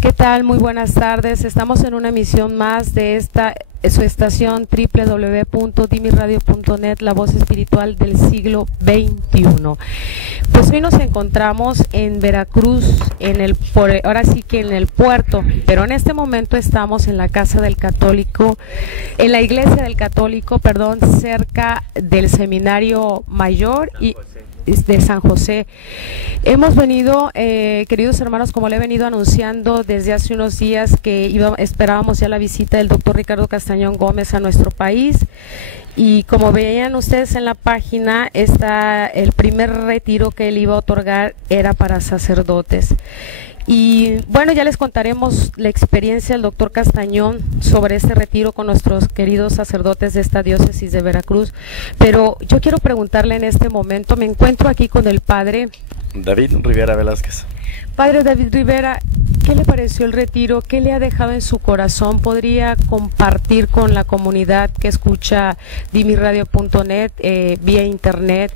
¿Qué tal? Muy buenas tardes. Estamos en una emisión más de esta su estación www.dimiradio.net, la voz espiritual del siglo XXI. Pues hoy nos encontramos en Veracruz, ahora sí que en el puerto, pero en este momento estamos en la casa del católico, en la iglesia del católico, perdón, cerca del seminario mayor y de San José. Hemos venido, queridos hermanos, como le he venido anunciando desde hace unos días, que esperábamos ya la visita del doctor Ricardo Castañón Gómez a nuestro país, y como veían ustedes en la página, el primer retiro que él iba a otorgar era para sacerdotes. Y bueno, ya les contaremos la experiencia del doctor Castañón sobre este retiro con nuestros queridos sacerdotes de esta diócesis de Veracruz, pero yo quiero preguntarle en este momento, me encuentro aquí con el padre David Rivera Velázquez. Padre David Rivera, ¿qué le pareció el retiro? ¿Qué le ha dejado en su corazón? ¿Podría compartir con la comunidad que escucha dimiradio.net vía internet?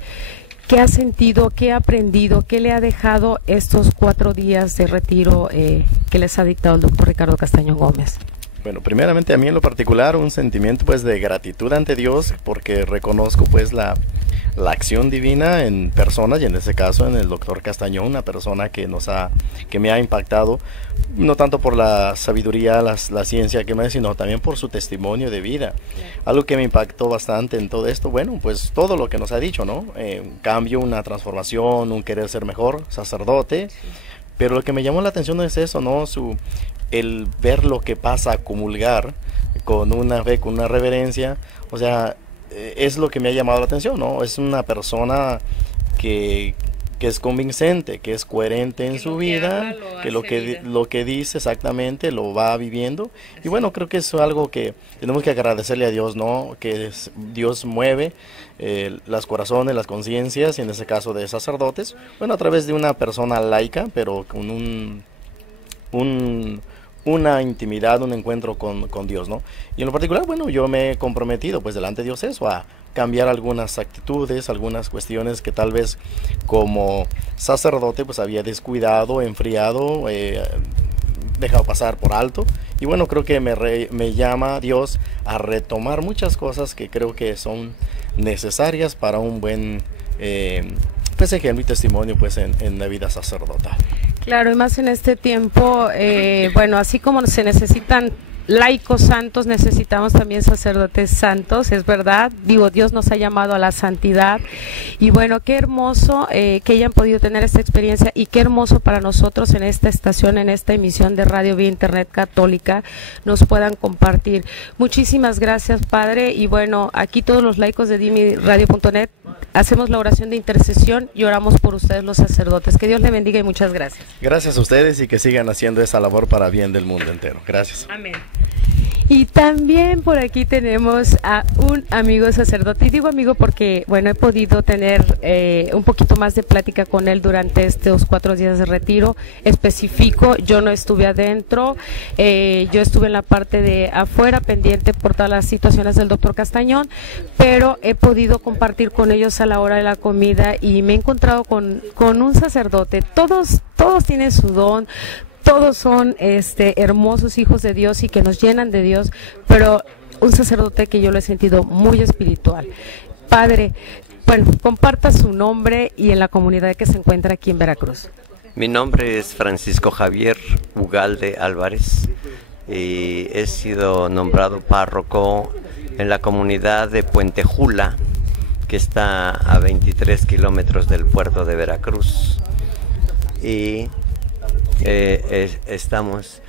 ¿Qué ha sentido, qué ha aprendido, qué le ha dejado estos 4 días de retiro que les ha dictado el doctor Ricardo Castañón Gómez? Bueno, primeramente a mí en lo particular un sentimiento pues de gratitud ante Dios, porque reconozco pues la acción divina en personas, y en este caso en el doctor Castañón, una persona que me ha impactado, no tanto por la sabiduría, la ciencia que me da, sino también por su testimonio de vida. Algo que me impactó bastante en todo esto, bueno, pues todo lo que nos ha dicho, ¿no? Un cambio, una transformación, un querer ser mejor, sacerdote, pero lo que me llamó la atención es eso, ¿no? El ver lo que pasa a comulgar con una fe, con una reverencia, o sea, es lo que me ha llamado la atención, ¿no? Es una persona que es convincente, que es coherente en su vida, que lo que dice exactamente lo va viviendo. Y bueno, creo que eso es algo que tenemos que agradecerle a Dios, ¿no? Que Dios mueve los corazones, las conciencias, y en ese caso de sacerdotes, bueno, a través de una persona laica, pero con una intimidad, un encuentro con Dios, ¿no? Y en lo particular, bueno, yo me he comprometido pues delante de Dios eso, a cambiar algunas actitudes, algunas cuestiones que tal vez como sacerdote pues había descuidado, enfriado, dejado pasar por alto. Y bueno, creo que me llama Dios a retomar muchas cosas que creo que son necesarias para un buen pues ejemplo y testimonio pues en la vida sacerdotal. Claro, y más en este tiempo, bueno, así como se necesitan laicos santos, necesitamos también sacerdotes santos, es verdad. Digo, Dios nos ha llamado a la santidad, y bueno, qué hermoso que hayan podido tener esta experiencia, y qué hermoso para nosotros en esta estación, en esta emisión de radio vía internet católica, nos puedan compartir. Muchísimas gracias, Padre, y bueno, aquí todos los laicos de dimiradio.net hacemos la oración de intercesión y oramos por ustedes, los sacerdotes. Que Dios le bendiga y muchas gracias. Gracias a ustedes, y que sigan haciendo esa labor para bien del mundo entero. Gracias. Amén. Y también por aquí tenemos a un amigo sacerdote, y digo amigo porque, bueno, he podido tener un poquito más de plática con él durante estos 4 días de retiro. Especifico, yo no estuve adentro, yo estuve en la parte de afuera, pendiente por todas las situaciones del doctor Castañón, pero he podido compartir con ellos a la hora de la comida, y me he encontrado con un sacerdote. Todos tienen su don, todos son hermosos hijos de Dios y que nos llenan de Dios, pero un sacerdote que yo lo he sentido muy espiritual. Padre, bueno, comparta su nombre y en la comunidad que se encuentra aquí en Veracruz. Mi nombre es Francisco Javier Ugalde Álvarez, y he sido nombrado párroco en la comunidad de Puente Jula, que está a 23 kilómetros del puerto de Veracruz. Y estamos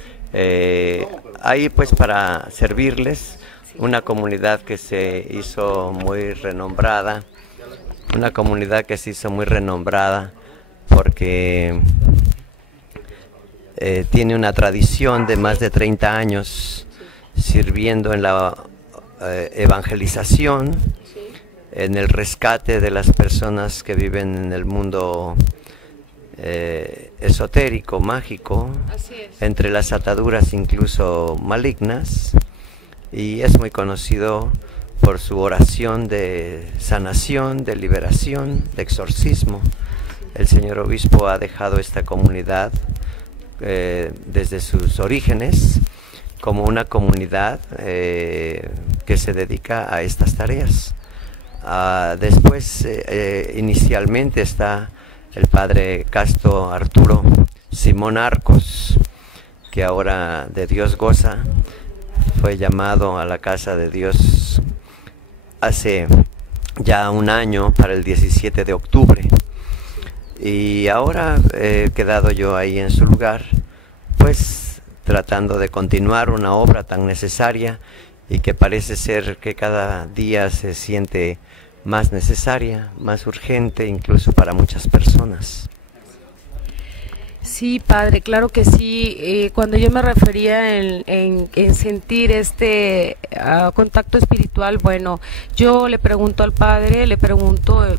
ahí pues para servirles, una comunidad que se hizo muy renombrada, porque tiene una tradición de más de 30 años sirviendo en la evangelización, en el rescate de las personas que viven en el mundo esotérico, mágico, entre las ataduras incluso malignas, y es muy conocido por su oración de sanación, de liberación, de exorcismo. El señor obispo ha dejado esta comunidad desde sus orígenes como una comunidad que se dedica a estas tareas. Después, inicialmente está el padre Casto Arturo Simón Arcos, que ahora de Dios goza. Fue llamado a la casa de Dios hace ya un año, para el 17 de octubre. Y ahora he quedado yo ahí en su lugar, pues tratando de continuar una obra tan necesaria y que parece ser que cada día se siente más necesaria, más urgente, incluso para muchas personas. Sí, padre, claro que sí. Cuando yo me refería en sentir este contacto espiritual, bueno, yo le pregunto al padre,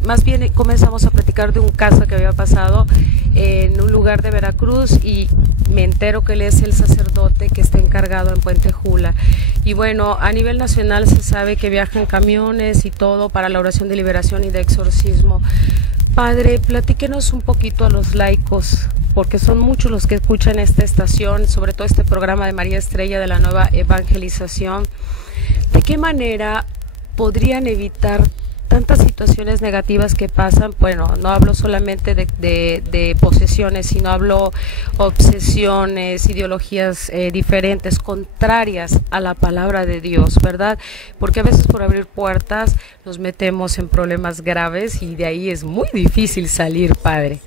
más bien comenzamos a platicar de un caso que había pasado en un lugar de Veracruz y me entero que él es el sacerdote que está encargado en Puente Jula. Y bueno, a nivel nacional se sabe que viajan camiones y todo para la oración de liberación y de exorcismo. Padre, platíquenos un poquito a los laicos, porque son muchos los que escuchan esta estación, sobre todo este programa de María Estrella de la Nueva Evangelización. ¿De qué manera podrían evitar tantas situaciones negativas que pasan? Bueno, no hablo solamente de posesiones, sino hablo obsesiones, ideologías diferentes, contrarias a la palabra de Dios, ¿verdad? Porque a veces por abrir puertas nos metemos en problemas graves y de ahí es muy difícil salir, padre.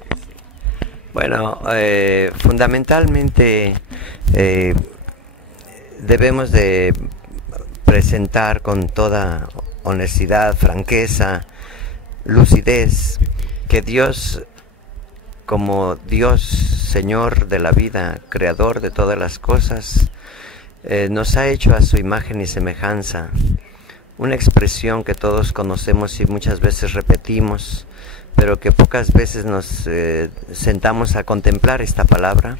Bueno, fundamentalmente debemos de presentar con toda honestidad, franqueza, lucidez, que Dios, como Dios, Señor de la vida, Creador de todas las cosas, nos ha hecho a su imagen y semejanza. Una expresión que todos conocemos y muchas veces repetimos, pero que pocas veces nos sentamos a contemplar esta palabra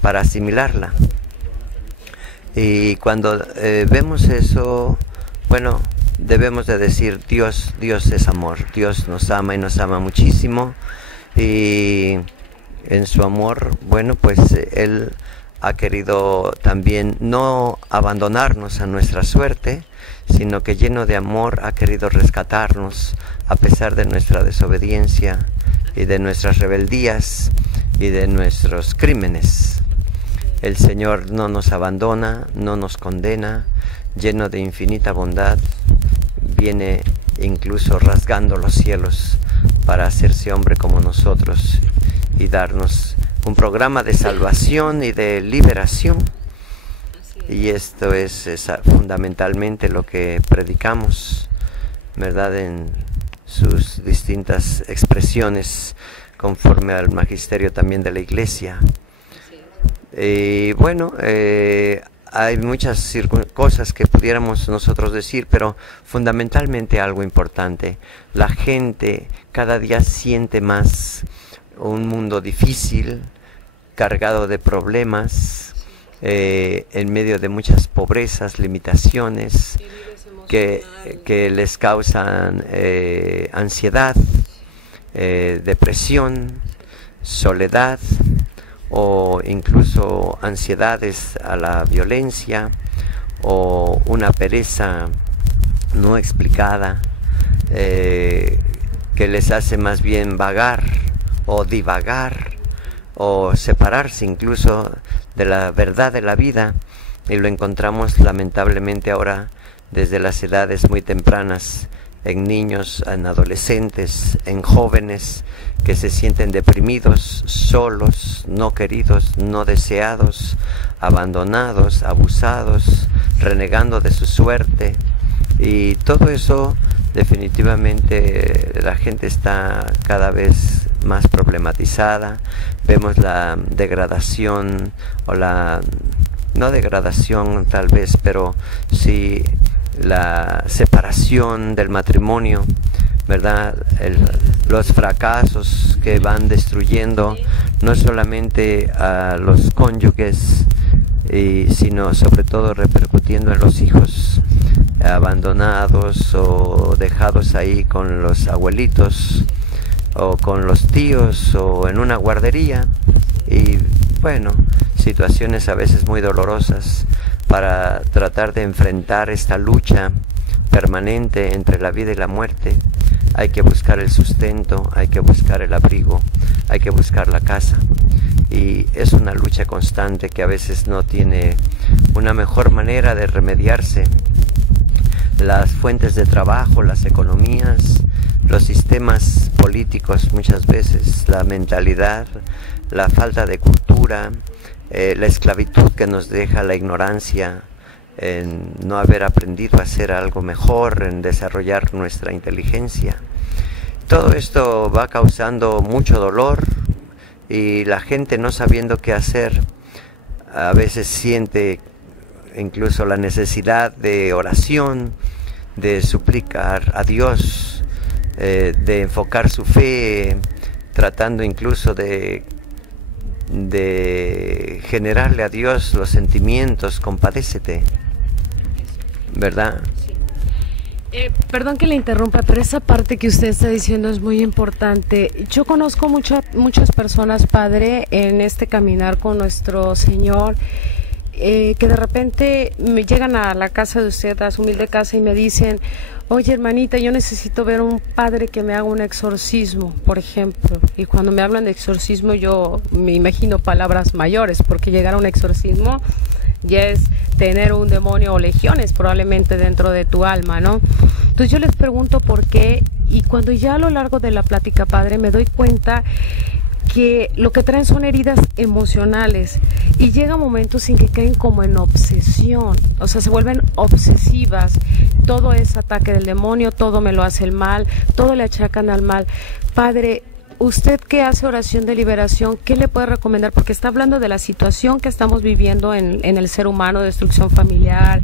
para asimilarla. Y cuando vemos eso, bueno, debemos de decir, Dios es amor, Dios nos ama y nos ama muchísimo, y en su amor, bueno, pues Él ha querido también no abandonarnos a nuestra suerte, sino que lleno de amor ha querido rescatarnos a pesar de nuestra desobediencia y de nuestras rebeldías y de nuestros crímenes. El Señor no nos abandona, no nos condena, lleno de infinita bondad, viene incluso rasgando los cielos para hacerse hombre como nosotros y darnos un programa de salvación y de liberación. Y esto es fundamentalmente lo que predicamos, ¿verdad?, en sus distintas expresiones conforme al magisterio también de la Iglesia. Y bueno, hay muchas cosas que pudiéramos nosotros decir, pero fundamentalmente algo importante. La gente cada día siente más un mundo difícil, cargado de problemas, en medio de muchas pobrezas, limitaciones que les causan ansiedad, depresión, soledad, o incluso ansiedades a la violencia, o una pereza no explicada que les hace más bien vagar o divagar o separarse incluso de la verdad de la vida, y lo encontramos lamentablemente ahora desde las edades muy tempranas, en niños, en adolescentes, en jóvenes que se sienten deprimidos, solos, no queridos, no deseados, abandonados, abusados, renegando de su suerte. Y todo eso definitivamente la gente está cada vez más problematizada. Vemos la degradación, o la no degradación tal vez, pero sí la separación del matrimonio, ¿verdad? Los fracasos que van destruyendo no solamente a los cónyuges, sino sobre todo repercutiendo en los hijos abandonados o dejados ahí con los abuelitos o con los tíos o en una guardería, y bueno, situaciones a veces muy dolorosas para tratar de enfrentar esta lucha permanente entre la vida y la muerte. Hay que buscar el sustento, hay que buscar el abrigo, hay que buscar la casa. Y es una lucha constante que a veces no tiene una mejor manera de remediarse. Las fuentes de trabajo, las economías, los sistemas políticos muchas veces, la mentalidad, la falta de cultura, la esclavitud que nos deja la ignorancia, en no haber aprendido a hacer algo mejor, en desarrollar nuestra inteligencia. Todo esto va causando mucho dolor y la gente, no sabiendo qué hacer, a veces siente incluso la necesidad de oración, de suplicar a Dios, de enfocar su fe, tratando incluso de generarle a Dios los sentimientos, compadécete, ¿verdad? Perdón que le interrumpa, pero esa parte que usted está diciendo es muy importante. Yo conozco muchas personas, Padre, en este caminar con nuestro Señor, que de repente me llegan a la casa de usted, a su humilde casa, y me dicen: oye, hermanita, yo necesito ver un padre que me haga un exorcismo, por ejemplo. Y cuando me hablan de exorcismo, yo me imagino palabras mayores, porque llegar a un exorcismo ya es tener un demonio o legiones probablemente dentro de tu alma, ¿no? Entonces yo les pregunto por qué, y cuando ya a lo largo de la plática, Padre, me doy cuenta que lo que traen son heridas emocionales, y llega momentos en que caen como en obsesión, o sea, se vuelven obsesivas. Todo es ataque del demonio, todo me lo hace el mal, todo le achacan al mal. Padre, usted que hace oración de liberación, ¿qué le puede recomendar? Porque está hablando de la situación que estamos viviendo en el ser humano, destrucción familiar,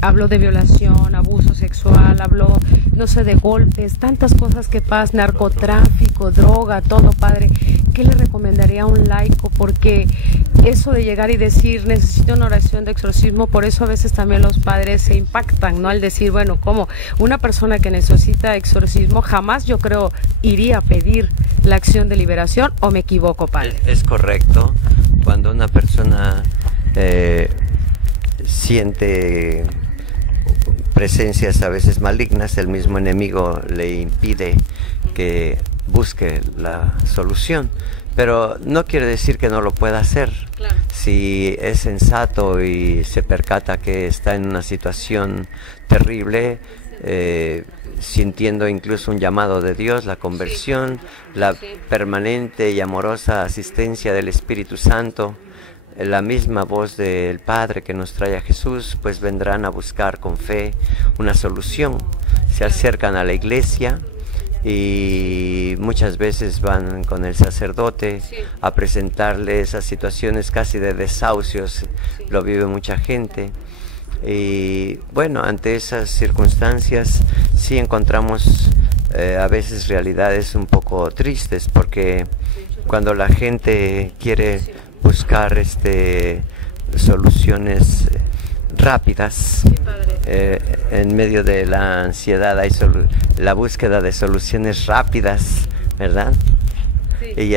habló de violación, abuso sexual, habló, no sé, de golpes, tantas cosas que pasan, narcotráfico, droga, todo, Padre. ¿Qué le recomendaría a un laico? Porque eso de llegar y decir, necesito una oración de exorcismo, por eso a veces también los padres se impactan, ¿no? Al decir, bueno, ¿cómo? Una persona que necesita exorcismo, jamás yo creo iría a pedir la acción de liberación, ¿o me equivoco, Padre? Es correcto. Cuando una persona siente presencias a veces malignas, el mismo enemigo le impide que busque la solución, pero no quiere decir que no lo pueda hacer. Claro. Si es sensato y se percata que está en una situación terrible, sintiendo incluso un llamado de Dios, la conversión, la permanente y amorosa asistencia del Espíritu Santo, la misma voz del Padre que nos trae a Jesús, pues vendrán a buscar con fe una solución. Se acercan a la iglesia y muchas veces van con el sacerdote a presentarle esas situaciones casi de desahucios, lo vive mucha gente. Y bueno, ante esas circunstancias sí encontramos a veces realidades un poco tristes, porque cuando la gente quiere buscar soluciones rápidas, en medio de la ansiedad hay la búsqueda de soluciones rápidas, ¿verdad? Sí.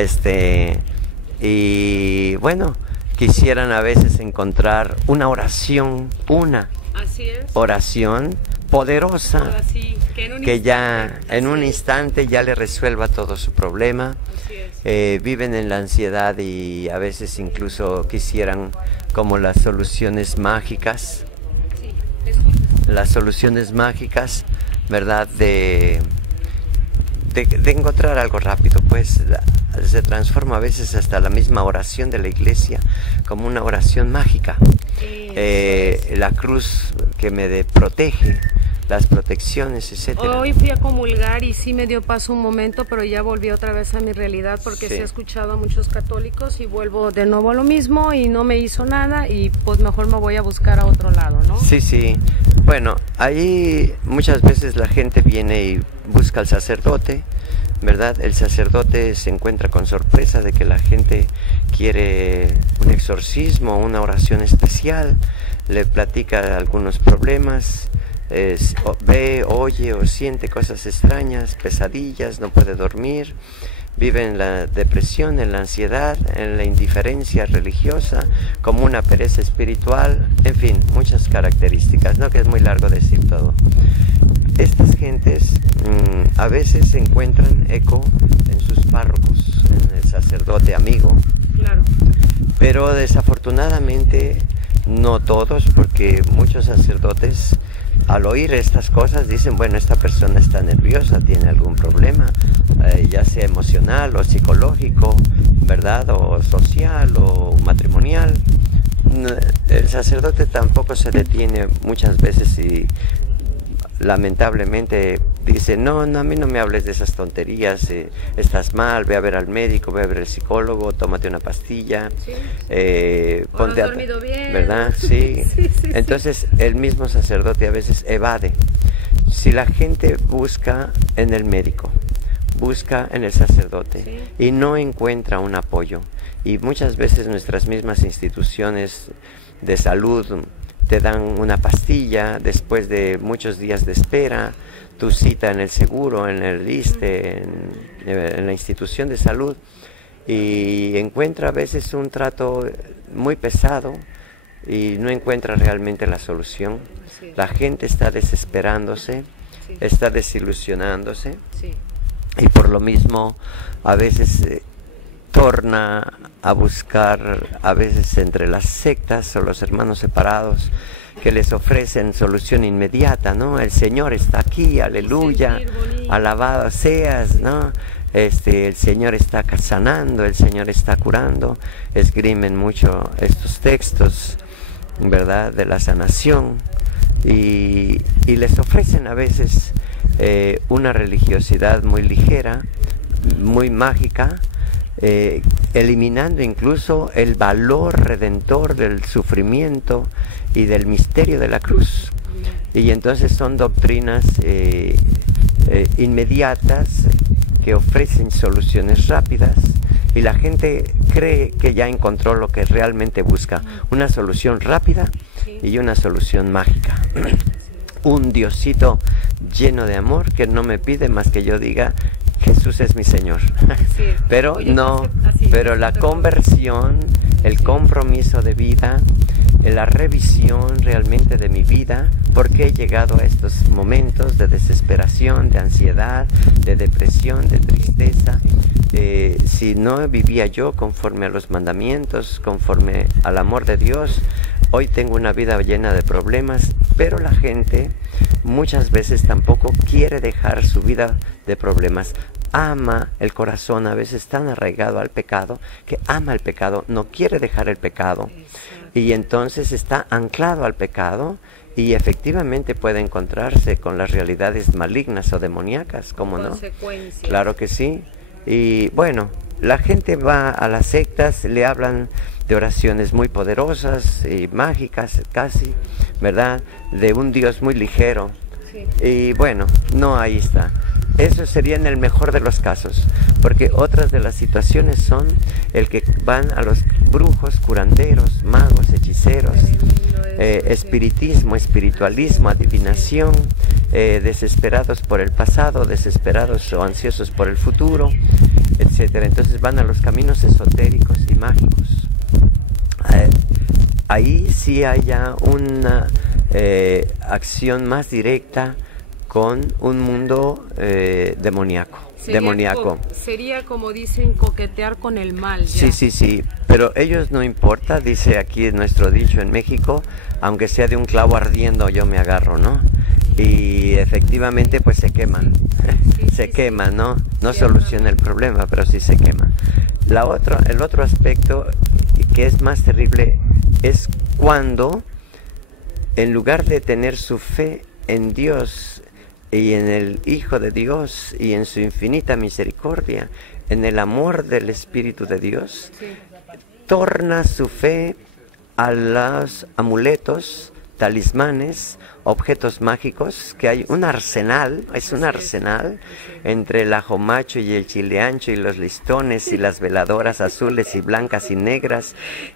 Y bueno, quisieran a veces encontrar una oración, oración poderosa, que ya en un instante ya le resuelva todo su problema. Viven en la ansiedad y a veces incluso quisieran como las soluciones mágicas, ¿verdad? De encontrar algo rápido, pues se transforma a veces hasta la misma oración de la iglesia como una oración mágica. La cruz que me protege, las protecciones, etcétera. Hoy fui a comulgar y sí me dio paso un momento, pero ya volví otra vez a mi realidad, porque sí he escuchado a muchos católicos y vuelvo de nuevo a lo mismo y no me hizo nada, y pues mejor me voy a buscar a otro lado, ¿no? Sí. Bueno, ahí muchas veces la gente viene y busca al sacerdote, ¿verdad? El sacerdote se encuentra con sorpresa de que la gente quiere un exorcismo, una oración especial, le platica algunos problemas, ve, oye o siente cosas extrañas, pesadillas, no puede dormir, vive en la depresión, en la ansiedad, en la indiferencia religiosa, como una pereza espiritual, en fin, muchas características, ¿no? Que es muy largo decir todo. Estas gentes a veces encuentran eco en sus párrocos, en el sacerdote amigo. Claro. Pero desafortunadamente no todos, porque muchos sacerdotes al oír estas cosas dicen, bueno, esta persona está nerviosa, tiene algún problema, ya sea emocional o psicológico, ¿verdad? O social o matrimonial. El sacerdote tampoco se detiene muchas veces y lamentablemente dice, no, a mí no me hables de esas tonterías, estás mal, ve a ver al médico, ve a ver al psicólogo, tómate una pastilla, Sí. ponte ¿O no has dormido bien? ¿verdad? Sí. Entonces el mismo sacerdote a veces evade. Si la gente busca en el médico, busca en el sacerdote y no encuentra un apoyo, y muchas veces nuestras mismas instituciones de salud te dan una pastilla después de muchos días de espera, tu cita en el seguro, en el ISSSTE, en la institución de salud, y encuentra a veces un trato muy pesado y no encuentra realmente la solución. Sí. La gente está desesperándose, Sí. está desilusionándose, Sí. y por lo mismo a veces torna a buscar, a veces entre las sectas o los hermanos separados, que les ofrecen solución inmediata, ¿no? El Señor está aquí, aleluya, alabado seas, ¿no? El Señor está sanando, el Señor está curando. Esgrimen mucho estos textos, ¿verdad?, de la sanación, y les ofrecen a veces una religiosidad muy ligera, muy mágica, eliminando incluso el valor redentor del sufrimiento y del misterio de la cruz. Y entonces son doctrinas inmediatas que ofrecen soluciones rápidas, y la gente cree que ya encontró lo que realmente busca, una solución rápida y una solución mágica. Un Diosito lleno de amor que no me pide más que yo diga, Jesús es mi Señor. Sí. Pero Oye, no, así, pero la conversión, el compromiso de vida, la revisión realmente de mi vida, porque he llegado a estos momentos de desesperación, de ansiedad, de depresión, de tristeza. Si no vivía yo conforme a los mandamientos, conforme al amor de Dios, hoy tengo una vida llena de problemas. Pero la gente muchas veces tampoco quiere dejar su vida de problemas. Ama el corazón, a veces tan arraigado al pecado, que ama el pecado, no quiere dejar el pecado. Y entonces está anclado al pecado, y efectivamente puede encontrarse con las realidades malignas o demoníacas, ¿cómo no? Consecuencias. Claro que sí. Y bueno, la gente va a las sectas, le hablan de oraciones muy poderosas y mágicas casi, ¿verdad? De un Dios muy ligero. Sí. Y bueno, no, ahí está. Eso sería en el mejor de los casos, porque otras de las situaciones son el que van a los brujos, curanderos, magos, hechiceros, espiritismo, espiritualismo, adivinación, desesperados por el pasado, desesperados o ansiosos por el futuro, etcétera. Entonces van a los caminos esotéricos y mágicos. Ahí sí hay ya una acción más directa con un mundo demoníaco. Sería como dicen, coquetear con el mal. Ya. Sí, pero ellos no importa, dice aquí nuestro dicho en México, aunque sea de un clavo ardiendo yo me agarro, ¿no? Y efectivamente pues se queman, se quema, ¿no? No soluciona el problema, pero sí se quema. El otro aspecto que es más terrible es cuando, en lugar de tener su fe en Dios y en el Hijo de Dios y en su infinita misericordia, en el amor del Espíritu de Dios, torna su fe a los amuletos, talismanes, objetos mágicos, que hay un arsenal, un arsenal entre el ajo macho y el chile ancho y los listones y las veladoras azules y blancas y negras,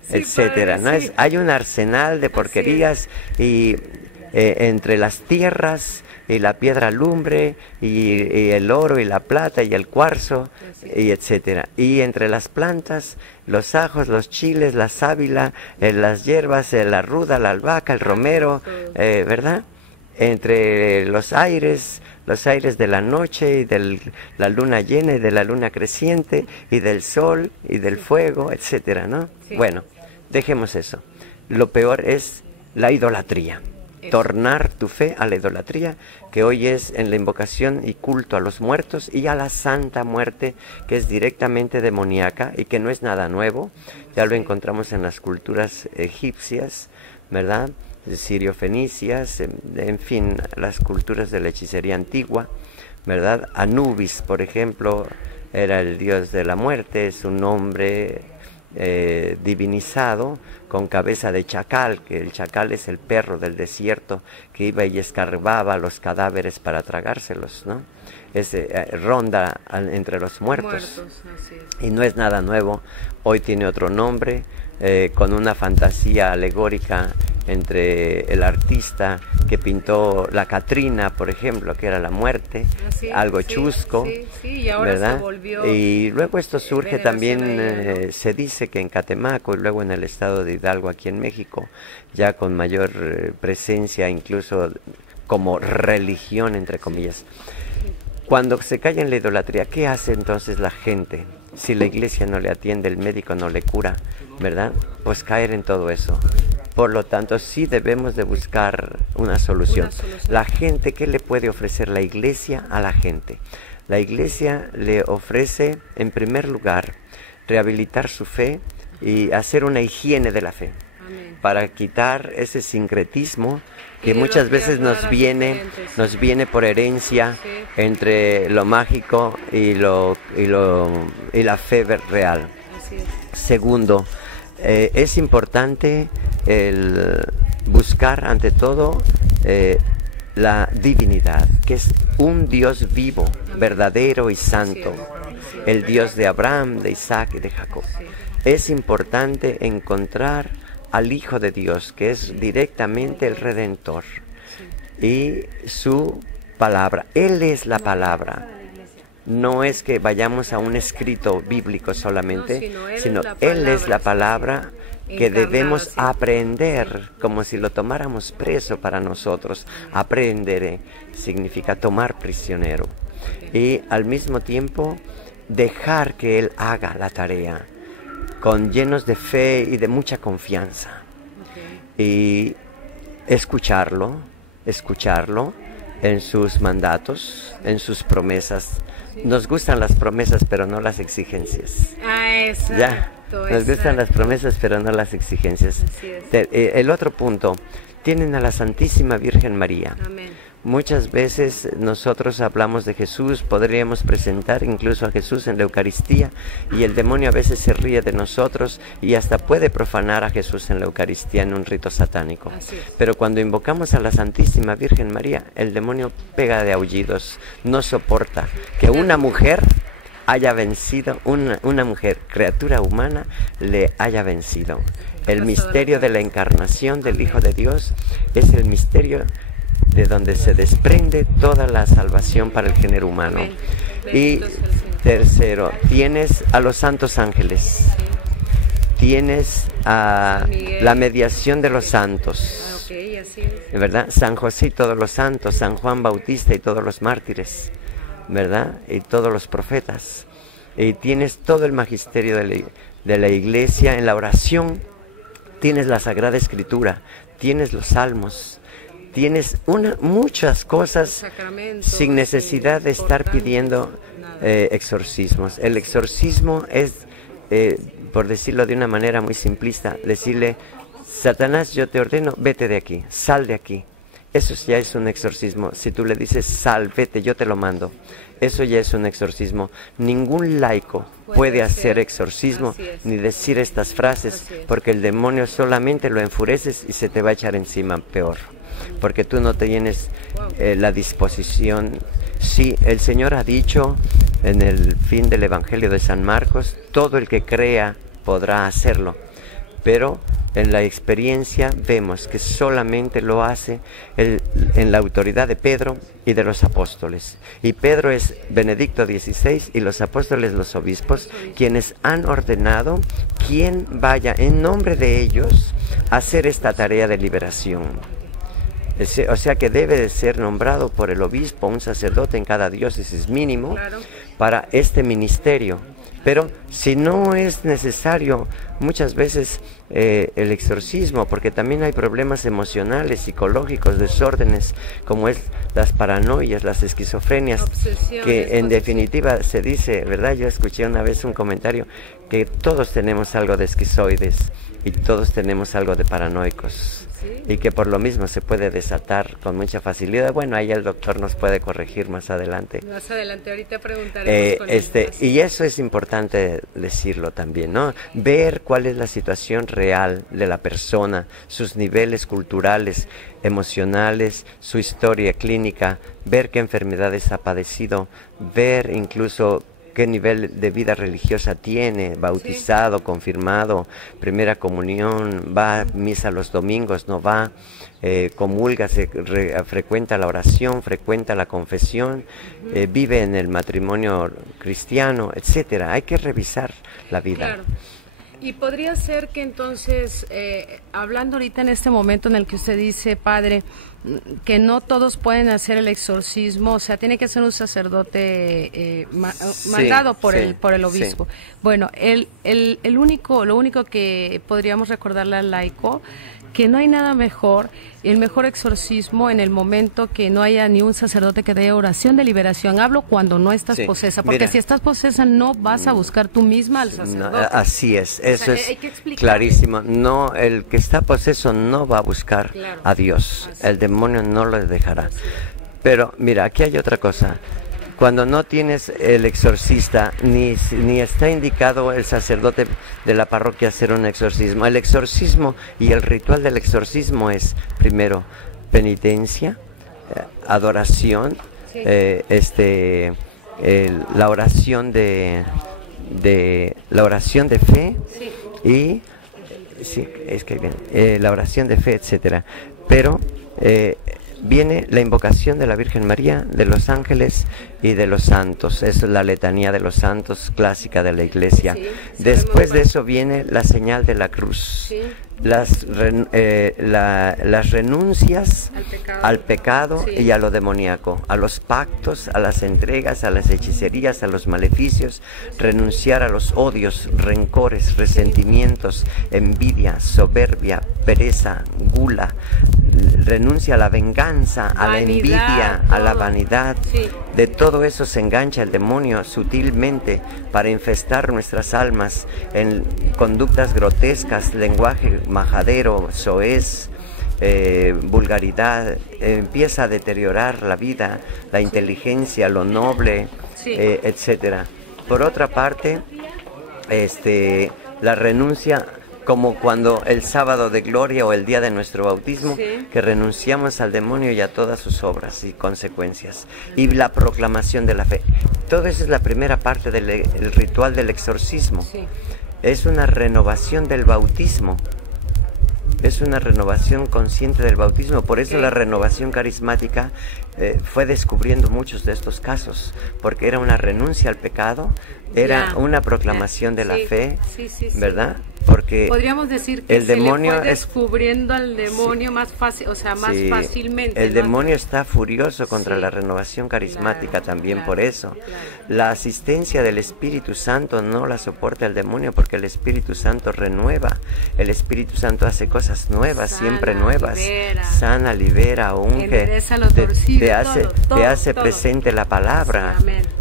etcétera, ¿no? Hay un arsenal de porquerías, y entre las tierras y la piedra lumbre, y el oro, y la plata, y el cuarzo, y etcétera. Y entre las plantas, los ajos, los chiles, la sábila, las hierbas, la ruda, la albahaca, el romero, ¿verdad? Entre los aires de la noche y de la luna llena y de la luna creciente y del sol y del fuego, etcétera, ¿no? Sí. Bueno, dejemos eso. Lo peor es la idolatría. Tornar tu fe a la idolatría, que hoy es en la invocación y culto a los muertos y a la santa muerte, que es directamente demoníaca y que no es nada nuevo. Ya lo encontramos en las culturas egipcias, ¿verdad? Sirio-fenicias, en fin, las culturas de la hechicería antigua, ¿verdad? Anubis, por ejemplo, era el dios de la muerte, es un hombre divinizado con cabeza de chacal, que el chacal es el perro del desierto que iba y escarbaba los cadáveres para tragárselos, ¿no? Ronda entre los muertos. Así es. Y no es nada nuevo, hoy tiene otro nombre, con una fantasía alegórica entre el artista que pintó la Catrina, por ejemplo, que era la muerte, algo chusco, y ahora ¿verdad? Se volvió, y luego esto surge también, se dice que en Catemaco y luego en el estado de Hidalgo, aquí en México, ya con mayor presencia, incluso como religión, entre comillas. Cuando se cae en la idolatría, ¿qué hace entonces la gente? Si la iglesia no le atiende, el médico no le cura, ¿verdad? Pues caer en todo eso. Por lo tanto, sí debemos de buscar una solución. La gente, ¿qué le puede ofrecer la iglesia a la gente? La iglesia le ofrece, en primer lugar, rehabilitar su fe y hacer una higiene de la fe. Amén. Para quitar ese sincretismo que muchas veces nos viene por herencia, sí, entre lo mágico y la fe real. Así es. Segundo, es importante el buscar ante todo la divinidad, que es un Dios vivo, verdadero y santo, el Dios de Abraham, de Isaac y de Jacob. Es importante encontrar al Hijo de Dios, que es directamente el Redentor, y su palabra. Él es la palabra. No es que vayamos a un escrito bíblico solamente, sino Él es la palabra que debemos aprender, como si lo tomáramos preso para nosotros. Aprender significa tomar prisionero. Y al mismo tiempo dejar que Él haga la tarea, llenos de fe y de mucha confianza. Y escucharlo en sus mandatos, en sus promesas. Nos gustan las promesas, pero no las exigencias. Exacto. Ya, nos gustan las promesas, pero no las exigencias. Así es. El otro punto, tienen a la Santísima Virgen María. Amén. Muchas veces nosotros hablamos de Jesús, podríamos presentar incluso a Jesús en la Eucaristía, y el demonio a veces se ríe de nosotros y hasta puede profanar a Jesús en la Eucaristía en un rito satánico. Pero cuando invocamos a la Santísima Virgen María, el demonio pega de aullidos, no soporta que una mujer haya vencido, una mujer, criatura humana, le haya vencido. El misterio de la encarnación del Hijo de Dios es el misterio de donde se desprende toda la salvación para el género humano. Y tercero, tienes a los santos ángeles, tienes a la mediación de los santos, ¿verdad? San José y todos los santos, San Juan Bautista y todos los mártires, ¿verdad? Y todos los profetas. Y tienes todo el magisterio de la iglesia. En la oración tienes la Sagrada Escritura, tienes los salmos, tienes muchas cosas sin necesidad de estar pidiendo exorcismos. El exorcismo es, por decirlo de una manera muy simplista, decirle: Satanás, yo te ordeno, vete de aquí, sal de aquí. Eso ya es un exorcismo. Si tú le dices: sal, vete, yo te lo mando, eso ya es un exorcismo. Ningún laico puede hacer exorcismo ni decir estas frases, porque el demonio solamente lo enfureces y se te va a echar encima peor, porque tú no tienes la disposición. Sí, el Señor ha dicho en el fin del Evangelio de San Marcos: todo el que crea podrá hacerlo, pero en la experiencia vemos que solamente lo hace en la autoridad de Pedro y de los apóstoles. Y Pedro es Benedicto XVI y los apóstoles los obispos, quienes han ordenado quien vaya en nombre de ellos a hacer esta tarea de liberación. O sea que debe de ser nombrado por el obispo, un sacerdote en cada diócesis mínimo, claro, para este ministerio. Pero si no es necesario muchas veces el exorcismo, porque también hay problemas emocionales, psicológicos, desórdenes, como es las paranoias, las esquizofrenias, que en definitiva se dice, ¿verdad? Yo escuché una vez un comentario que todos tenemos algo de esquizoides y todos tenemos algo de paranoicos. Sí. Y que por lo mismo se puede desatar con mucha facilidad. Bueno, ahí el doctor nos puede corregir más adelante. Más adelante, ahorita preguntaremos con y eso es importante decirlo también, ¿no? Ver cuál es la situación real de la persona, sus niveles culturales, emocionales, su historia clínica, ver qué enfermedades ha padecido, ver incluso qué nivel de vida religiosa tiene, bautizado, sí, confirmado, primera comunión, va a misa los domingos, no va, comulga, frecuenta la oración, frecuenta la confesión, vive en el matrimonio cristiano, etcétera. Hay que revisar la vida. Claro. Y podría ser que entonces, hablando ahorita en este momento en el que usted dice, padre, que no todos pueden hacer el exorcismo, o sea, tiene que ser un sacerdote mandado por el obispo. Sí. Bueno, lo único que podríamos recordarle al laico, que no hay nada mejor, el mejor exorcismo en el momento que no haya ni un sacerdote que dé oración de liberación. Hablo cuando no estás posesa, porque mira, si estás posesa no vas a buscar tú misma al sacerdote. No, así es, eso es clarísimo. No, el que está poseso no va a buscar a Dios, el demonio no lo dejará. Pero mira, aquí hay otra cosa. Cuando no tienes el exorcista, ni está indicado el sacerdote de la parroquia hacer un exorcismo. El exorcismo y el ritual del exorcismo es, primero, penitencia, adoración, sí, la oración de fe, sí, y sí, es que bien, la oración de fe, etcétera. Pero viene la invocación de la Virgen María, de los ángeles y de los santos. Esa es la letanía de los santos clásica de la Iglesia. Sí, después de eso viene la señal de la cruz. Sí. Las renuncias al pecado sí, y a lo demoníaco, a los pactos, a las entregas, a las hechicerías, a los maleficios, renunciar a los odios, rencores, resentimientos, envidia, soberbia, pereza, gula, renuncia a la venganza, a la envidia, a la vanidad. Sí. De todo eso se engancha el demonio sutilmente para infestar nuestras almas en conductas grotescas, lenguaje majadero, soez, vulgaridad. Empieza a deteriorar la vida, la inteligencia, lo noble, sí, etcétera. Por otra parte, la renuncia, como cuando el sábado de gloria o el día de nuestro bautismo, sí, que renunciamos al demonio y a todas sus obras y consecuencias, y la proclamación de la fe. Todo eso es la primera parte del ritual del exorcismo. Sí. Es una renovación del bautismo. Es una renovación consciente del bautismo. Por eso la renovación carismática fue descubriendo muchos de estos casos, porque era una renuncia al pecado, era una proclamación de la fe, ¿verdad? Porque podríamos decir que el demonio le fue descubriendo al demonio más fácil, o sea, más fácilmente. El demonio está furioso contra la renovación carismática también, por eso. La asistencia del Espíritu Santo no la soporta el demonio, porque el Espíritu Santo renueva. El Espíritu Santo hace cosas nuevas, siempre nuevas. Sana, libera, unge, te hace presente la palabra,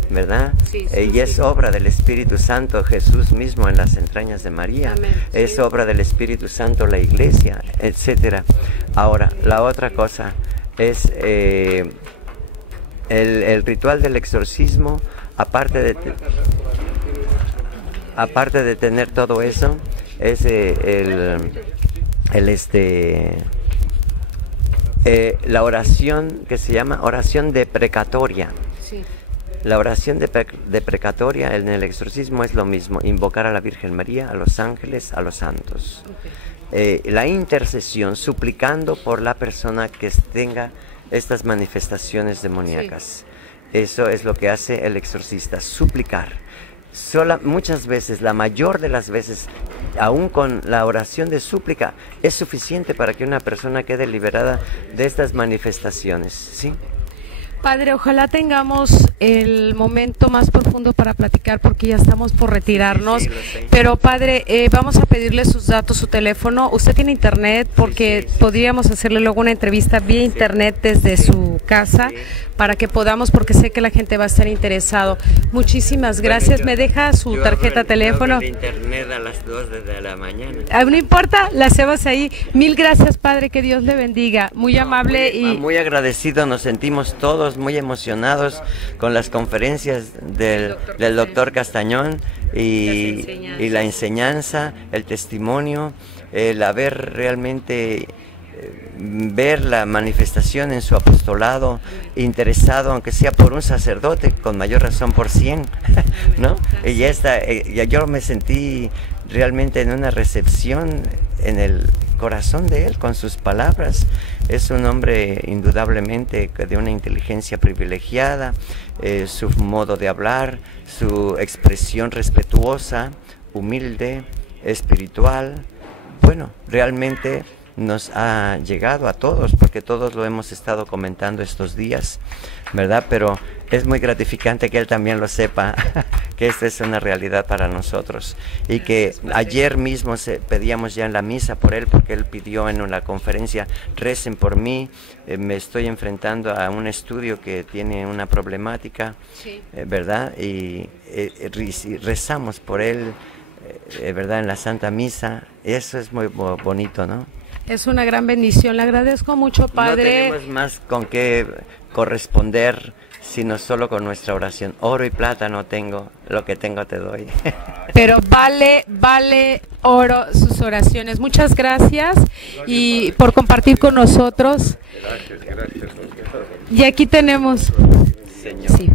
¿verdad? Y es obra del Espíritu Santo Jesús mismo en las entrañas de María. Es obra del Espíritu Santo la Iglesia, etcétera. Ahora, la otra cosa es el ritual del exorcismo, aparte de tener todo eso, es la oración que se llama oración deprecatoria. Sí. La oración deprecatoria en el exorcismo es lo mismo, invocar a la Virgen María, a los ángeles, a los santos. Okay. la intercesión, suplicando por la persona que tenga estas manifestaciones demoníacas. Sí. Eso es lo que hace el exorcista, suplicar. Muchas veces, la mayor de las veces, aún con la oración de súplica, es suficiente para que una persona quede liberada de estas manifestaciones, ¿sí? Padre, ojalá tengamos el momento más profundo para platicar porque ya estamos por retirarnos. Sí, pero Padre, vamos a pedirle sus datos, su teléfono. ¿Usted tiene internet? Porque podríamos hacerle luego una entrevista vía internet desde su casa para que podamos, porque sé que la gente va a estar interesado. Muchísimas gracias. ¿Me deja su tarjeta, teléfono? Internet a las 2 de la mañana. No importa, la hacemos ahí. Mil gracias, Padre, que Dios le bendiga. Muy amable muy agradecido, nos sentimos todos muy emocionados con las conferencias del doctor Castañón y la enseñanza, el testimonio, el haber realmente ver la manifestación en su apostolado, interesado, aunque sea por un sacerdote, con mayor razón por 100, ¿no? Y ya yo me sentí realmente en una recepción en el corazón de él, con sus palabras. Es un hombre indudablemente de una inteligencia privilegiada, su modo de hablar, su expresión respetuosa, humilde, espiritual. Bueno, realmente nos ha llegado a todos, porque todos lo hemos estado comentando estos días, ¿verdad? Pero es muy gratificante que él también lo sepa, que esto es una realidad para nosotros. Y que ayer mismo pedíamos ya en la misa por él, porque él pidió en una conferencia, recen por mí, me estoy enfrentando a un estudio que tiene una problemática, ¿verdad? Y rezamos por él, ¿verdad? En la Santa Misa. Eso es muy bonito, ¿no? Es una gran bendición, le agradezco mucho, Padre. No tenemos más con qué corresponder, sino solo con nuestra oración. Oro y plata no tengo, lo que tengo te doy. Pero vale oro sus oraciones. Muchas gracias y por compartir con nosotros. Gracias. Y aquí tenemos... Señor. Sí.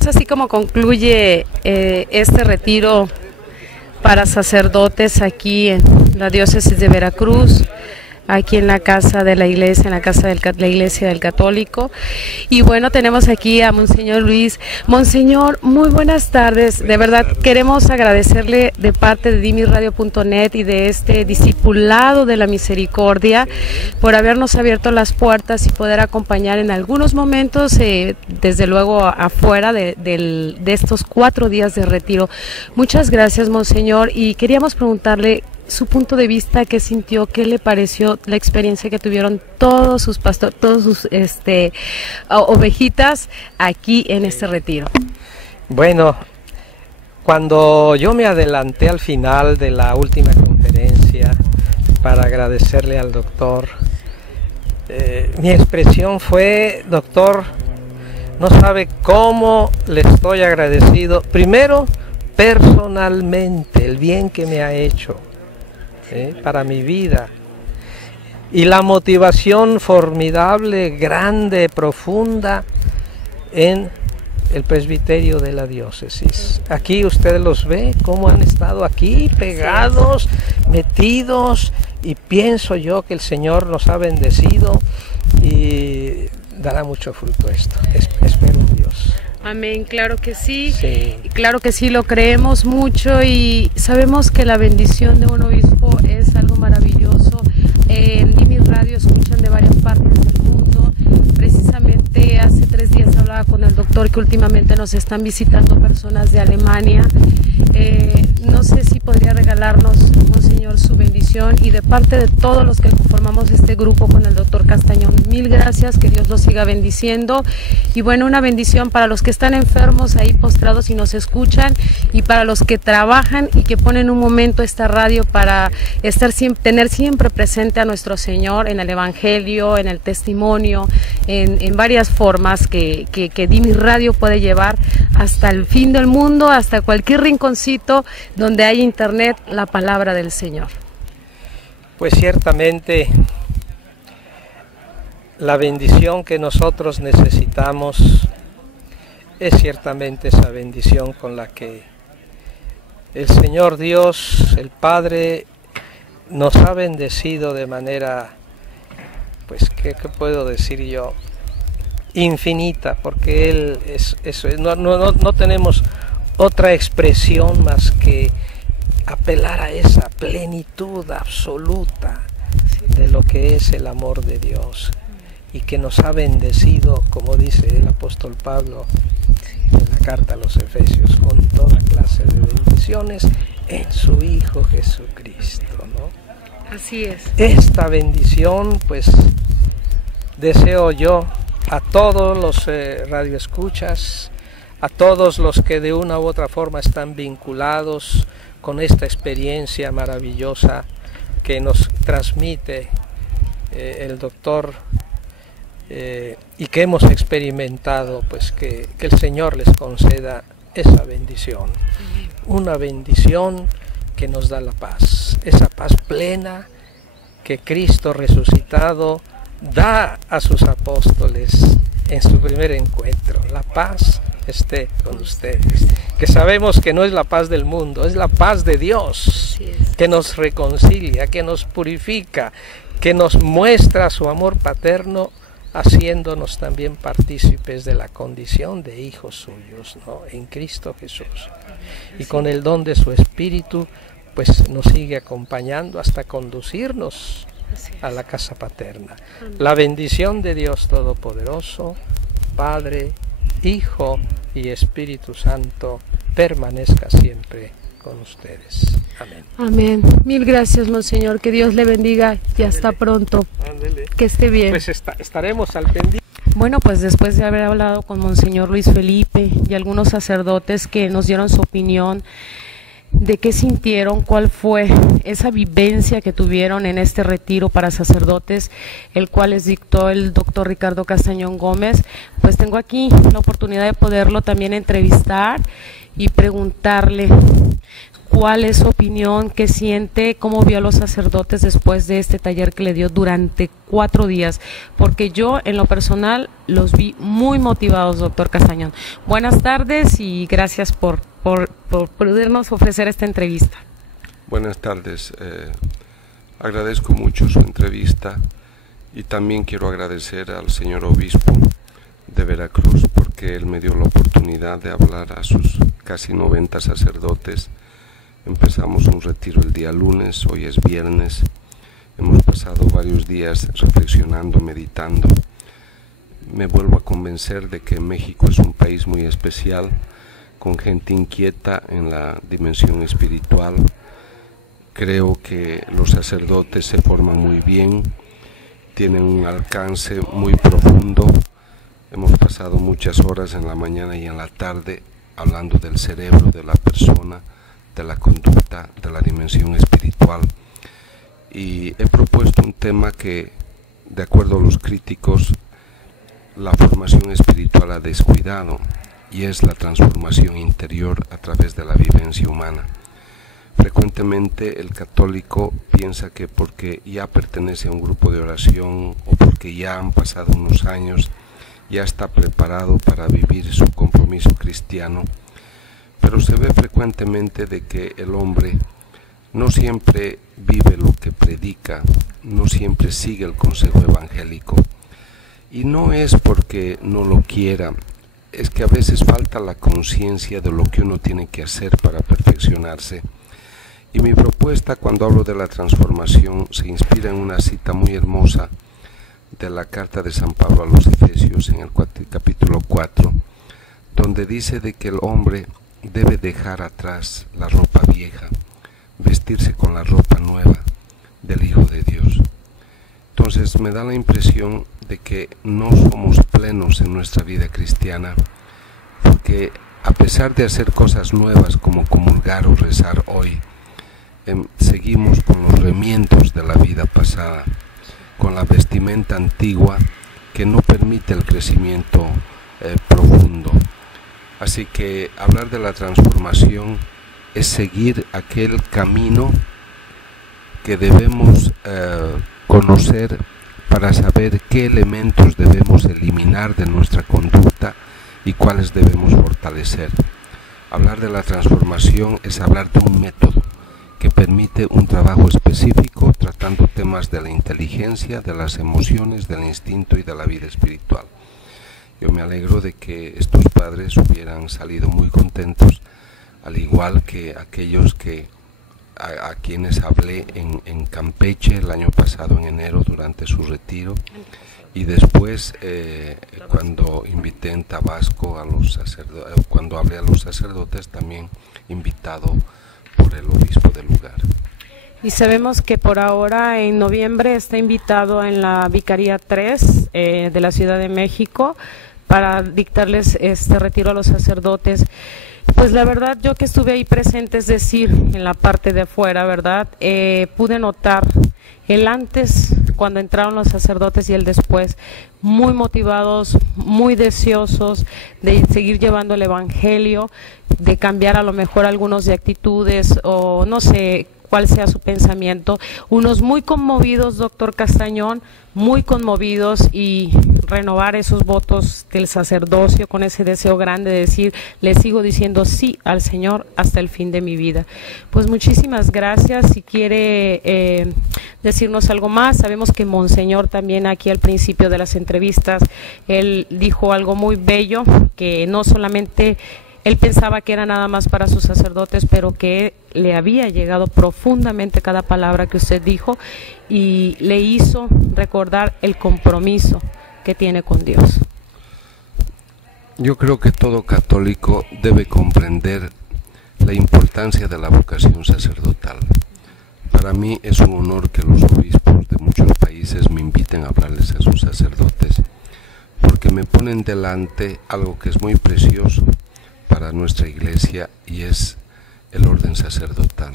Es así como concluye este retiro para sacerdotes aquí en la diócesis de Veracruz, aquí en la casa de la iglesia, en la casa de la iglesia del Católico. Y bueno, tenemos aquí a Monseñor Luis. Monseñor, muy buenas tardes. De verdad queremos agradecerle de parte de dimisradio.net y de este discipulado de la misericordia por habernos abierto las puertas y poder acompañar en algunos momentos, desde luego afuera de estos 4 días de retiro. Muchas gracias, Monseñor, y queríamos preguntarle su punto de vista, qué sintió, qué le pareció la experiencia que tuvieron todos sus pastores, todos sus ovejitas aquí en este retiro. Bueno, cuando yo me adelanté al final de la última conferencia para agradecerle al doctor, mi expresión fue: doctor, no sabe cómo le estoy agradecido, primero personalmente, el bien que me ha hecho para mi vida, y la motivación formidable, grande, profunda en el presbiterio de la diócesis. Aquí ustedes los ve, cómo han estado aquí pegados, metidos, y pienso yo que el Señor nos ha bendecido y dará mucho fruto esto. Espero en Dios. Amén, claro que sí, claro que sí, lo creemos mucho y sabemos que la bendición de un obispo es algo maravilloso. En Dimis Radio escuchan de varias partes del mundo. Precisamente hace 3 días hablaba con el doctor que últimamente nos están visitando personas de Alemania. No sé si podría regalarnos, Monseñor, su bendición, y de parte de todos los que conformamos este grupo con el doctor Castañón, mil gracias, que Dios los siga bendiciendo. Y bueno, una bendición para los que están enfermos ahí postrados y nos escuchan, y para los que trabajan y que ponen un momento esta radio para tener siempre presente a nuestro Señor en el Evangelio, en el testimonio, en varias formas que Dimis Radio puede llevar hasta el fin del mundo, hasta cualquier rinconcito donde hay internet, la palabra del Señor. Pues ciertamente la bendición que nosotros necesitamos es ciertamente esa bendición con la que el Señor Dios, el Padre, nos ha bendecido de manera, pues, ¿qué puedo decir yo? Infinita, porque Él no tenemos otra expresión más que apelar a esa plenitud absoluta de lo que es el amor de Dios, y que nos ha bendecido, como dice el apóstol Pablo en la carta a los Efesios, con toda clase de bendiciones en su Hijo Jesucristo, ¿no? Así es. Esta bendición, pues, deseo yo a todos los radioescuchas, a todos los que de una u otra forma están vinculados con esta experiencia maravillosa que nos transmite el doctor, y que hemos experimentado, pues que el Señor les conceda esa bendición, una bendición que nos da la paz, esa paz plena que Cristo resucitado da a sus apóstoles en su primer encuentro. La paz esté con ustedes, que sabemos que no es la paz del mundo, es la paz de Dios, que nos reconcilia, que nos purifica, que nos muestra su amor paterno, haciéndonos también partícipes de la condición de hijos suyos, ¿no?, en Cristo Jesús. Y con el don de su Espíritu, pues nos sigue acompañando hasta conducirnos a la casa paterna. La bendición de Dios Todopoderoso, Padre, Hijo y Espíritu Santo, permanezca siempre con ustedes. Amén. Amén. Mil gracias, Monseñor. Que Dios le bendiga y hasta pronto. Ándele. Que esté bien. Pues estaremos al pendiente. Bueno, pues después de haber hablado con Monseñor Luis Felipe y algunos sacerdotes que nos dieron su opinión de qué sintieron, cuál fue esa vivencia que tuvieron en este retiro para sacerdotes, el cual les dictó el doctor Ricardo Castañón Gómez, pues tengo aquí la oportunidad de poderlo también entrevistar y preguntarle cuál es su opinión, qué siente, cómo vio a los sacerdotes después de este taller que le dio durante 4 días, porque yo en lo personal los vi muy motivados, doctor Castañón. Buenas tardes y gracias por podernos ofrecer esta entrevista. Buenas tardes, agradezco mucho su entrevista y también quiero agradecer al señor obispo de Veracruz porque él me dio la oportunidad de hablar a sus casi 90 sacerdotes. Empezamos un retiro el día lunes, hoy es viernes, hemos pasado varios días reflexionando, meditando. Me vuelvo a convencer de que México es un país muy especial, con gente inquieta en la dimensión espiritual. Creo que los sacerdotes se forman muy bien, tienen un alcance muy profundo. Hemos pasado muchas horas en la mañana y en la tarde hablando del cerebro de la persona, de la conducta, de la dimensión espiritual. Y he propuesto un tema que, de acuerdo a los críticos, la formación espiritual ha descuidado, y es la transformación interior a través de la vivencia humana. Frecuentemente el católico piensa que porque ya pertenece a un grupo de oración o porque ya han pasado unos años, ya está preparado para vivir su compromiso cristiano, pero se ve frecuentemente de que el hombre no siempre vive lo que predica, no siempre sigue el consejo evangélico, y no es porque no lo quiera, es que a veces falta la conciencia de lo que uno tiene que hacer para perfeccionarse. Y mi propuesta cuando hablo de la transformación se inspira en una cita muy hermosa de la carta de San Pablo a los Efesios en el capítulo 4, donde dice de que el hombre debe dejar atrás la ropa vieja, vestirse con la ropa nueva del Hijo de Dios. Entonces me da la impresión de que no somos plenos en nuestra vida cristiana, porque a pesar de hacer cosas nuevas como comulgar o rezar hoy, seguimos con los remiendos de la vida pasada, con la vestimenta antigua que no permite el crecimiento profundo. Así que hablar de la transformación es seguir aquel camino que debemos conocer para saber qué elementos debemos eliminar de nuestra conducta y cuáles debemos fortalecer. Hablar de la transformación es hablar de un método que permite un trabajo específico tratando temas de la inteligencia, de las emociones, del instinto y de la vida espiritual. Yo me alegro de que estos padres hubieran salido muy contentos, al igual que aquellos a quienes hablé en Campeche el año pasado en enero durante su retiro, y después cuando invité en Tabasco a los sacerdotes, cuando hablé a los sacerdotes, también invitado por el obispo del lugar. Y sabemos que por ahora en noviembre está invitado en la Vicaría 3 de la Ciudad de México para dictarles este retiro a los sacerdotes. Pues la verdad, yo que estuve ahí presente, es decir, en la parte de afuera, ¿verdad? Pude notar el antes, cuando entraron los sacerdotes, y el después, muy motivados, muy deseosos de seguir llevando el Evangelio, de cambiar a lo mejor algunos de actitudes o no sé cuál sea su pensamiento. Unos muy conmovidos, doctor Castañón, muy conmovidos, y renovar esos votos del sacerdocio con ese deseo grande de decir, le sigo diciendo sí al Señor hasta el fin de mi vida. Pues muchísimas gracias. Si quiere decirnos algo más, sabemos que Monseñor también aquí al principio de las entrevistas, él dijo algo muy bello, que no solamente él pensaba que era nada más para sus sacerdotes, pero que le había llegado profundamente cada palabra que usted dijo y le hizo recordar el compromiso que tiene con Dios. Yo creo que todo católico debe comprender la importancia de la vocación sacerdotal. Para mí es un honor que los obispos de muchos países me inviten a hablarles a sus sacerdotes, porque me ponen delante algo que es muy precioso para nuestra iglesia, y es el orden sacerdotal.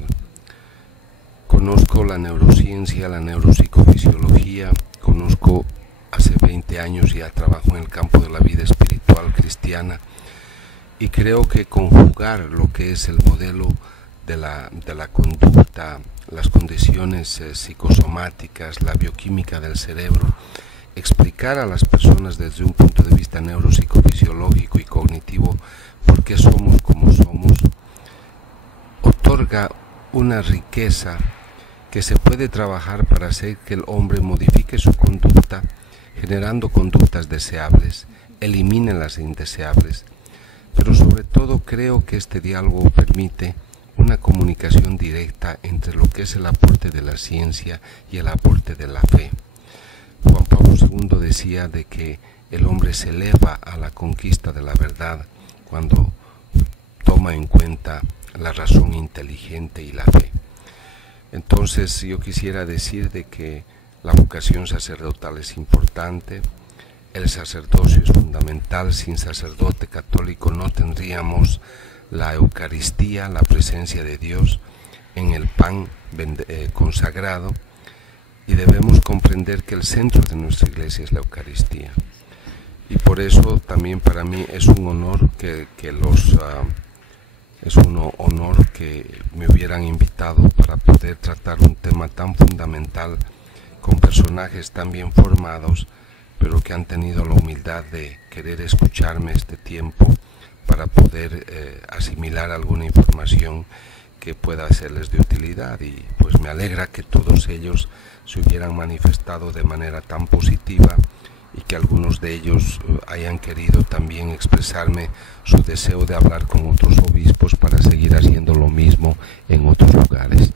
Conozco la neurociencia, la neuropsicofisiología, conozco hace 20 años ya trabajo en el campo de la vida espiritual cristiana, y creo que conjugar lo que es el modelo de la conducta, las condiciones psicosomáticas, la bioquímica del cerebro, explicar a las personas desde un punto de vista neuropsicofisiológico y cognitivo por qué somos como somos, otorga una riqueza que se puede trabajar para hacer que el hombre modifique su conducta, generando conductas deseables, elimine las indeseables. Pero sobre todo creo que este diálogo permite una comunicación directa entre lo que es el aporte de la ciencia y el aporte de la fe. Juan Pablo II decía de que el hombre se eleva a la conquista de la verdad cuando toma en cuenta la razón inteligente y la fe. Entonces yo quisiera decir de que la vocación sacerdotal es importante, el sacerdocio es fundamental. Sin sacerdote católico no tendríamos la Eucaristía, la presencia de Dios en el pan consagrado, y debemos comprender que el centro de nuestra iglesia es la Eucaristía. Y por eso también para mí es un honor que me hubieran invitado para poder tratar un tema tan fundamental con personajes tan bien formados, pero que han tenido la humildad de querer escucharme este tiempo para poder asimilar alguna información que pueda serles de utilidad. Y pues me alegra que todos ellos se hubieran manifestado de manera tan positiva, y que algunos de ellos hayan querido también expresarme su deseo de hablar con otros obispos para seguir haciendo lo mismo en otros lugares.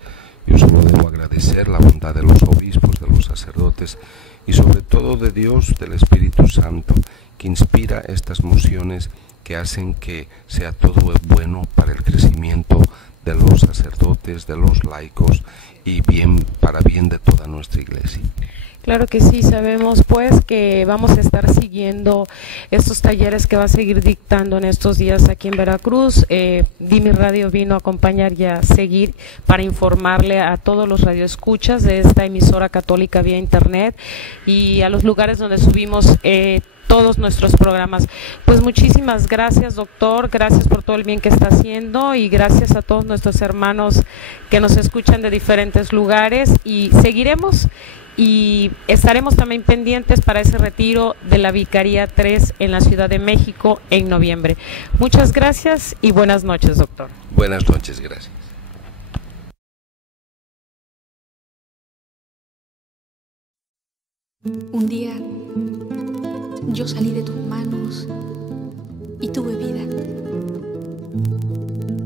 Yo solo debo agradecer la bondad de los obispos, de los sacerdotes y sobre todo de Dios, del Espíritu Santo, que inspira estas mociones que hacen que sea todo bueno para el crecimiento de los sacerdotes, de los laicos y para bien de toda nuestra iglesia. Claro que sí, sabemos pues que vamos a estar siguiendo estos talleres que va a seguir dictando en estos días aquí en Veracruz. Dimi Radio vino a acompañar y a seguir para informarle a todos los radioescuchas de esta emisora católica vía internet y a los lugares donde subimos todos nuestros programas. Pues muchísimas gracias, doctor, gracias por todo el bien que está haciendo y gracias a todos nuestros hermanos que nos escuchan de diferentes lugares, y seguiremos y estaremos también pendientes para ese retiro de la Vicaría 3 en la Ciudad de México en noviembre. Muchas gracias y buenas noches, doctor. Buenas noches, gracias. Un día yo salí de tus manos y tuve vida.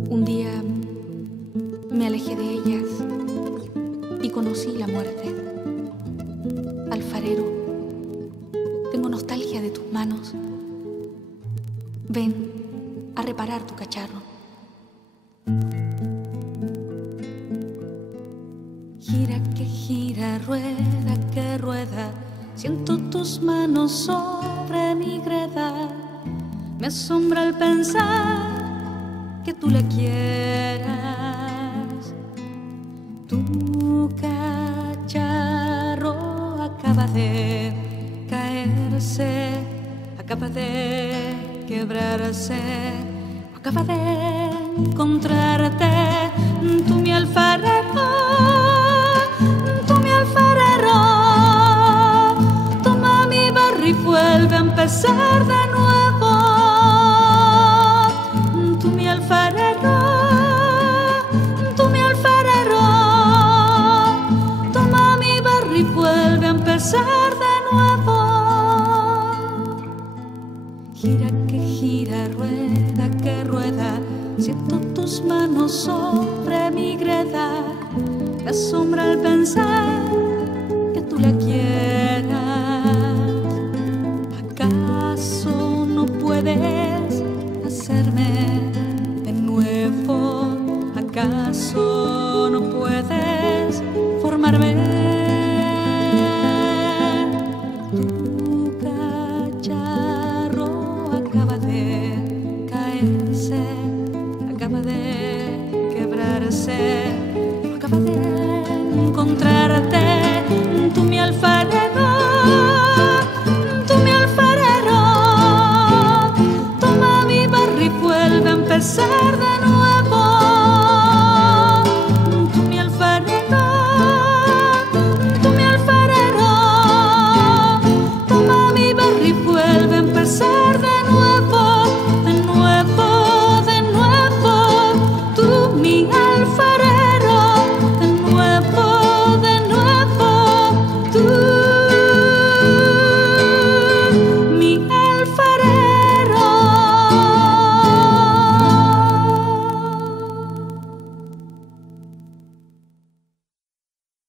Un día me alejé de ellas y conocí la muerte. Alfarero, tengo nostalgia de tus manos. Ven a reparar tu cacharro. Gira que gira, rueda que rueda, siento tus manos sobre mi greda. Me asombra el pensar que tú le quieras. Tu cacharro acaba de caerse, acaba de quebrarse, acaba de encontrarte. Tú mi alfarero, tú mi alfarero, toma mi barro y vuelve a empezar de nuevo. Tú mi alfarero, tú mi alfarero, toma mi barro y vuelve a empezar de nuevo. Gira que gira, rueda que rueda, siento tus manos sobre mi greda. Me asombra el pensar